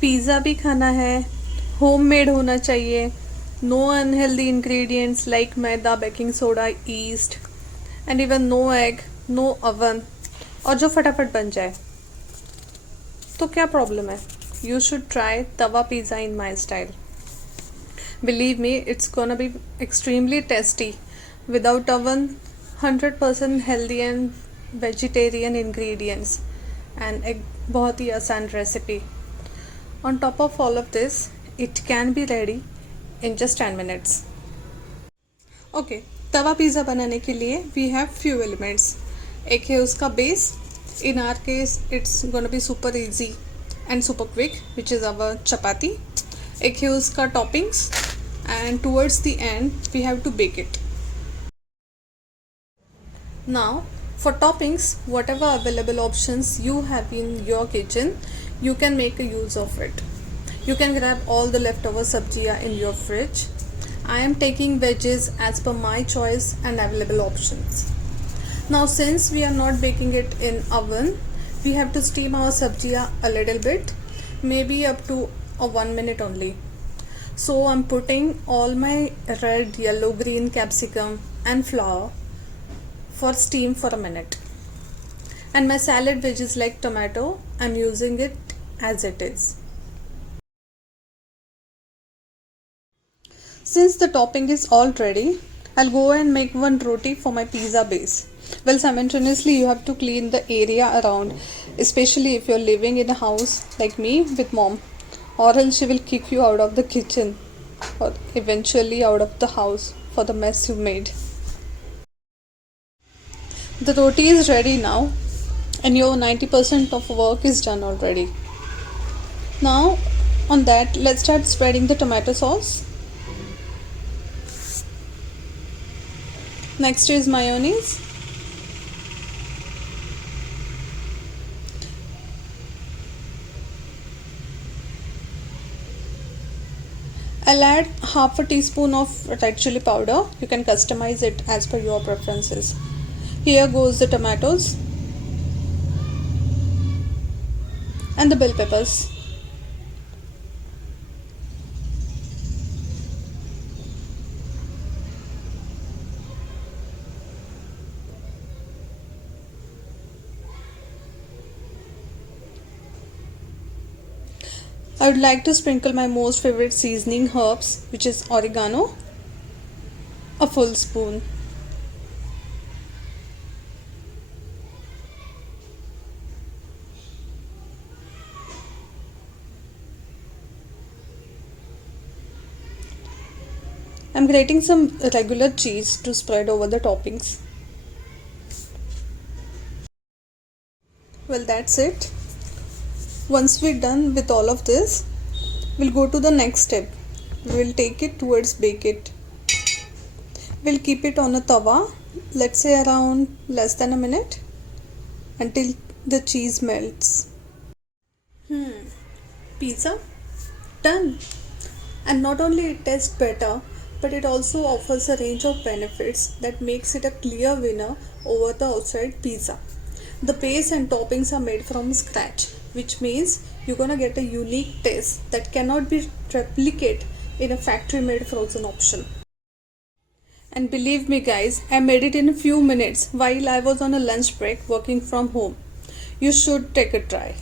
Pizza भी खाना है, होममेड होना चाहिए, no unhealthy ingredients like maida, baking soda, yeast and even no egg, no oven, और जो फटाफट बन जाए, तो क्या प्रॉब्लम है? You should try tava pizza in my style. Believe me, it's gonna be extremely tasty. Without oven, 100% healthy and vegetarian ingredients, and एक बहुत ही आसान recipe. On top of all of this, it can be ready in just 10 minutes. Okay, Tawa pizza बनाने के लिए we have few elements. एक है उसका base. In our case, it's gonna be super easy and super quick, which is our chapati. एक है उसका toppings, and towards the end we have to bake it. Now for toppings, whatever available options you have in your kitchen, you can make a use of it. You can grab all the leftover sabjiya in your fridge. I am taking veggies as per my choice and available options. Now since we are not baking it in oven, we have to steam our sabjiya a little bit, maybe up to 1 minute only. So I'm putting all my red, yellow, green capsicum and flour for steam for a minute. And my salad veggies like tomato, I'm using it as it is. Since the topping is all ready, I'll go and make one roti for my pizza base. Well, simultaneously you have to clean the area around, especially if you're living in a house like me with mom, or else she will kick you out of the kitchen or eventually out of the house for the mess you made. The roti is ready now, and your 90% of work is done already. Now on that, let's start spreading the tomato sauce. Next is mayonnaise. I'll add half a teaspoon of red chili powder. You can customize it as per your preferences. Here goes the tomatoes and the bell peppers. I would like to sprinkle my most favorite seasoning herbs, which is oregano, a full spoon. I'm grating some regular cheese to spread over the toppings. Well, that's it. Once we're done with all of this, we'll go to the next step. We'll take it towards bake it. We'll keep it on a tawa, let's say around less than a minute, until the cheese melts. Pizza done. And not only it tastes better, but it also offers a range of benefits that makes it a clear winner over the outside pizza. The base and toppings are made from scratch, which means you're gonna get a unique taste that cannot be replicated in a factory made frozen option. And believe me guys, I made it in a few minutes while I was on a lunch break working from home. You should take a try.